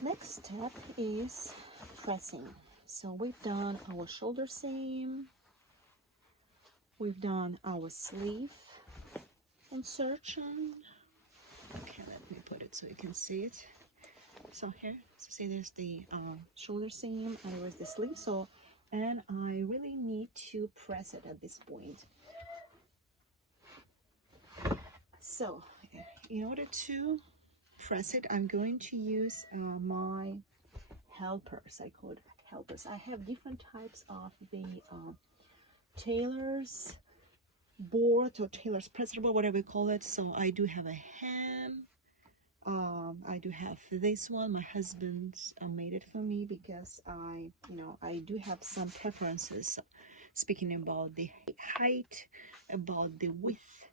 Next step is pressing. So we've done our shoulder seam, we've done our sleeve insertion. Okay, let me put it so you can see it. So here, so see there's the shoulder seam and there was the sleeve. So, and I really need to press it at this point. So in order to press it, I'm going to use my helpers. I call it helpers. I have different types of the tailor's board or tailor's presser board, whatever you call it. So I do have a hem. I do have this one. My husband made it for me because I do have some preferences. Speaking about the height, about the width.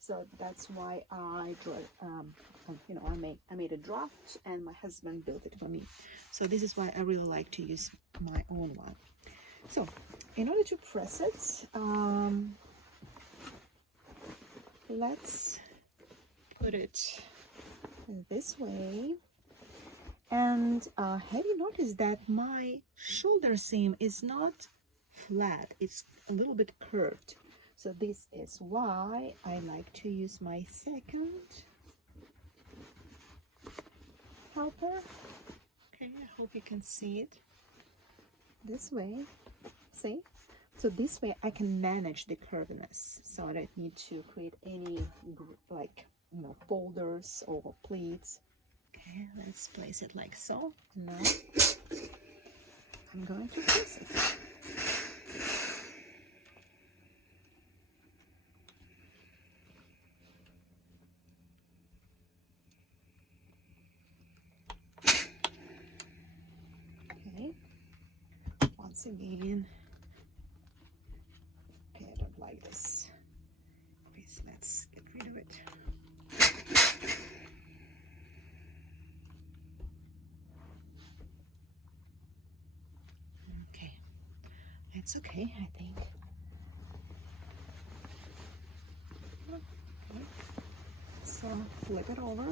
So that's why I drew, I made a draft and my husband built it for me. So this is why I really like to use my own one. So in order to press it, let's put it this way. And have you noticed that my shoulder seam is not flat, it's a little bit curved. So this is why I like to use my second helper. Okay, I hope you can see it this way. See? So this way I can manage the curviness. So I don't need to create any folders or pleats. Okay, let's place it like so. Now I'm going to press it. Okay, once again. Okay, I don't like this. Please, let's get rid of it. Okay, it's okay, I think. Okay. So flip it over.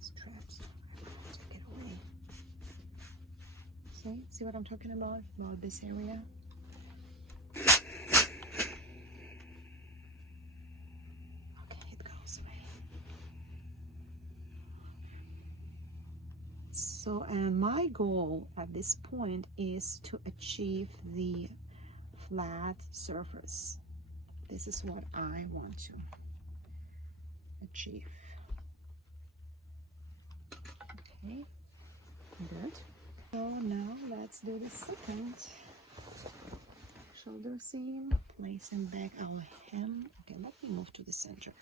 Straps, take it away. See what I'm talking about this area? Okay, it goes away. So, and my goal at this point is to achieve the flat surface. This is what I want to achieve. Okay, good. So now let's do the second shoulder seam. Placing back our hem. Okay, let me move to the center.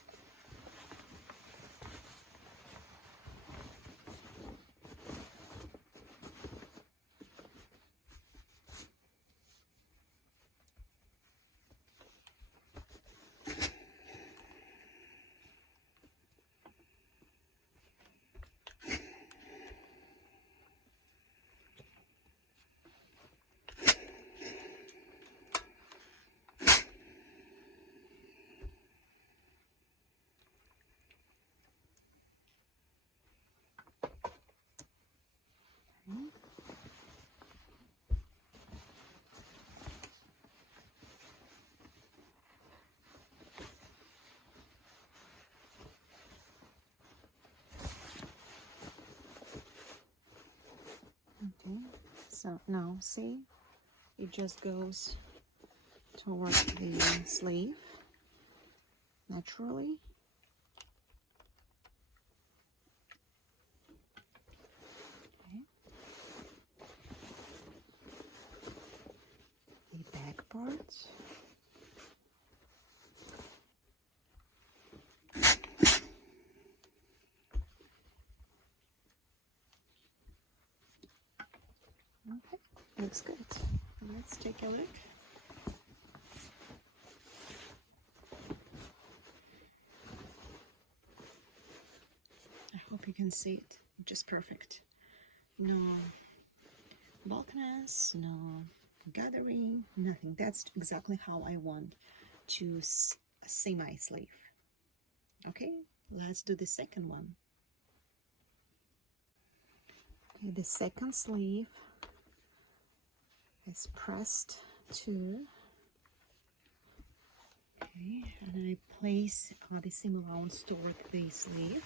Okay, so now see, it just goes towards the sleeve naturally. Okay. The back part. Okay, looks good. Let's take a look. I hope you can see it. Just perfect. No bulkiness, no gathering, nothing. That's exactly how I want to see my sleeve. Okay, let's do the second one. Okay, the second sleeve is pressed too. Okay, and I place the seam allowance toward the sleeve.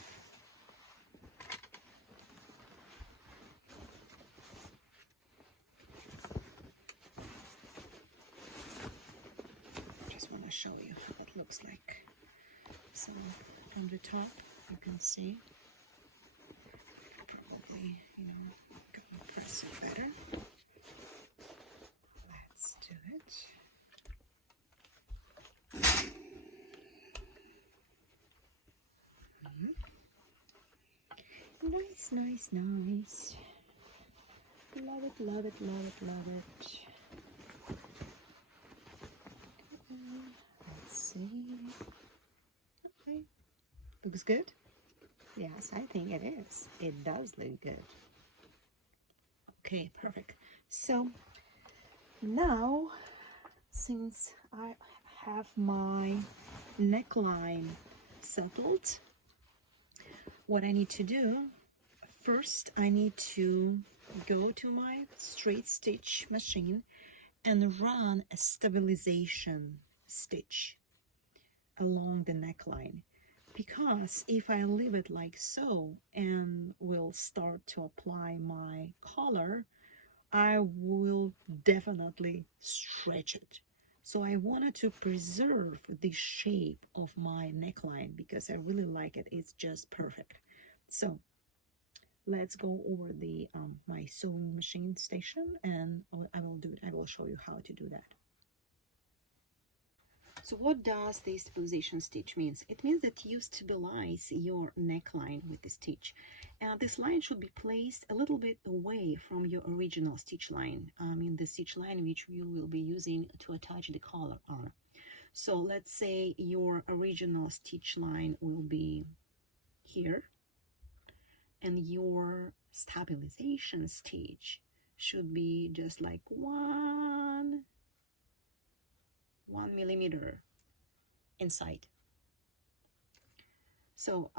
Just want to show you how it looks like. So on the top, you can see, probably, you know, gonna press it better. Let's do it. Nice, nice, nice. Love it, love it, love it, love it. Let's see. Okay. Looks good? Yes, I think it is. It does look good. Okay, perfect. So now, since I have my neckline settled, what I need to do, first I need to go to my straight stitch machine and run a stabilization stitch along the neckline, because if I leave it like so and will start to apply my collar, I will definitely stretch it. So I wanted to preserve the shape of my neckline because I really like it. It's just perfect. So let's go over the my sewing machine station, and I will do it. I will show you how to do that. So what does the stabilization stitch means? It means that you stabilize your neckline with the stitch. This line should be placed a little bit away from your original stitch line, the stitch line which you will be using to attach the collar on. So let's say your original stitch line will be here, and your stabilization stitch should be just like 1 millimeter inside. So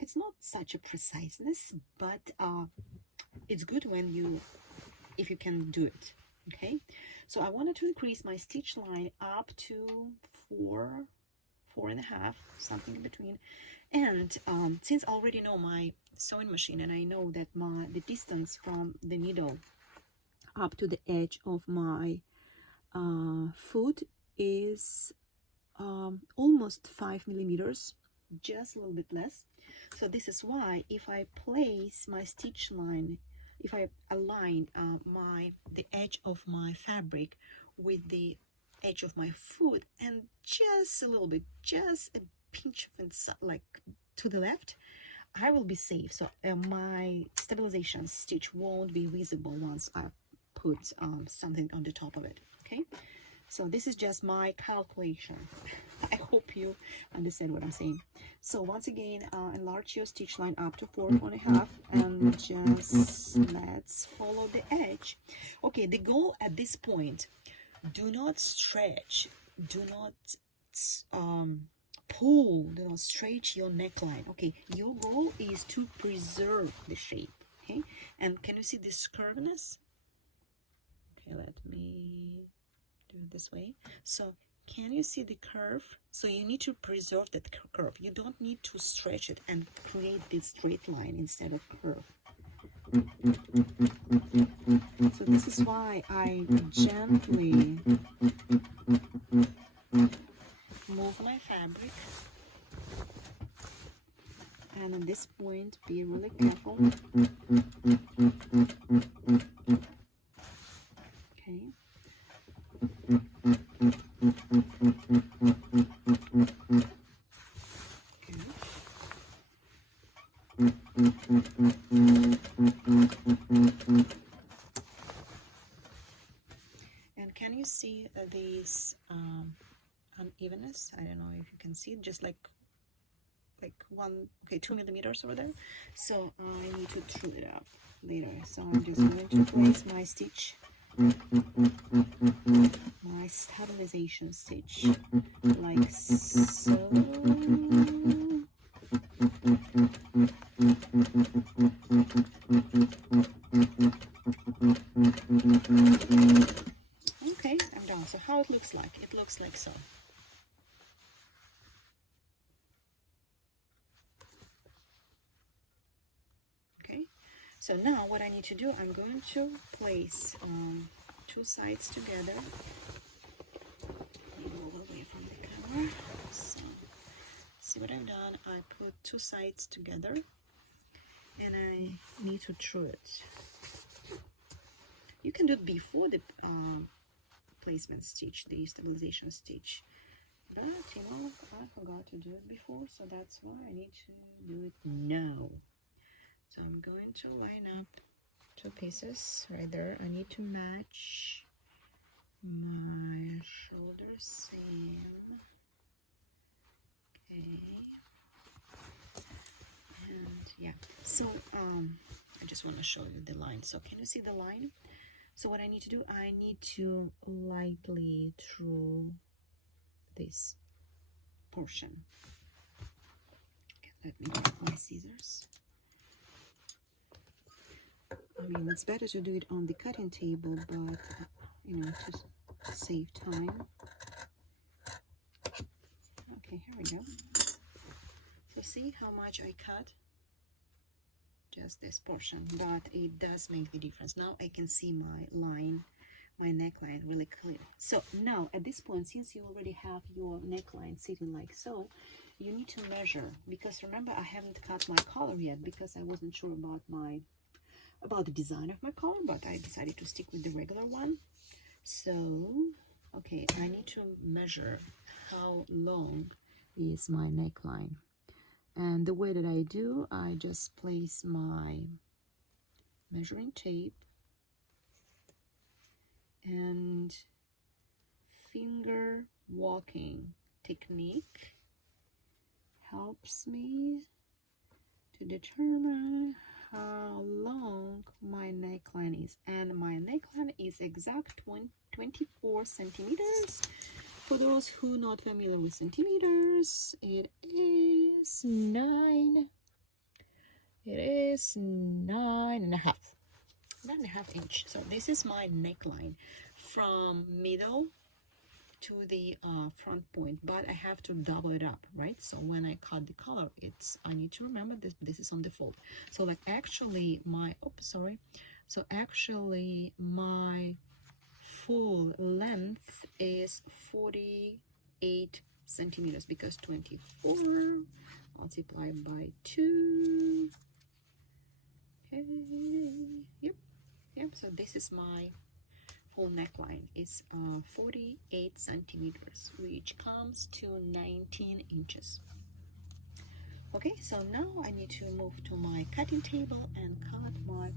it's not such a preciseness, but it's good when if you can do it. Okay, so I wanted to increase my stitch line up to 4.5, something in between. And since I already know my sewing machine, and I know that the distance from the needle up to the edge of my foot is almost 5 millimeters, just a little bit less. So this is why if I place my stitch line, if I align the edge of my fabric with the edge of my foot and just a little bit, just a pinch of inside, like to the left, I will be safe. So my stabilization stitch won't be visible once I put something on the top of it. Okay, so this is just my calculation. I hope you understand what I'm saying. So once again, enlarge your stitch line up to 4.5 and just let's follow the edge. Okay, the goal at this point, do not stretch, do not pull, do not stretch your neckline. Okay, your goal is to preserve the shape. Okay, and can you see this curviness? Okay, let me do it this way. So can you see the curve? So you need to preserve that curve. You don't need to stretch it and create this straight line instead of curve. So this is why I gently move my fabric, and at this point be really careful. Okay. And can you see these unevenness? I don't know if you can see it, just like 2 millimeters over there. So I need to trim it up later. So I'm just going to place my stitch, my stabilization stitch like so. Okay, I'm done. So how it looks like? It looks like so. Okay, so now what I need to do, I'm going to place two sides together. Let me go away from the camera. So, see what I've done? I put two sides together and I need to throw it. You can do it before the placement stitch, the stabilization stitch, but you know, I forgot to do it before, so that's why I need to do it now. So I'm going to line up two pieces right there. I need to match my shoulder seam. Okay, and yeah, so I just want to show you the line. So can you see the line? So what I need to do, I need to lightly through this portion. Okay, let me get my scissors. I mean, it's better to do it on the cutting table, but you know, to save time. Okay, here we go. So see how much I cut? Just this portion, but it does make the difference. Now I can see my line, my neckline really clear. So now at this point, since you already have your neckline sitting like so, you need to measure, because remember I haven't cut my collar yet because I wasn't sure about the design of my collar, but I decided to stick with the regular one. So okay, I need to measure how long is my neckline. And the way that I do, I just place my measuring tape and finger walking technique helps me to determine how long my neckline is. And my neckline is exact 24 centimeters. For those who are not familiar with centimeters, it is 9 and a half inch. So this is my neckline from middle to the front point, but I have to double it up, right? So when I cut the collar, I need to remember this is on the fold. So like actually my so actually my full length is 48 centimeters, because 24 multiplied by 2. Okay, yep, so this is my full neckline. It's 48 centimeters, which comes to 19 inches. Okay, so now I need to move to my cutting table and cut my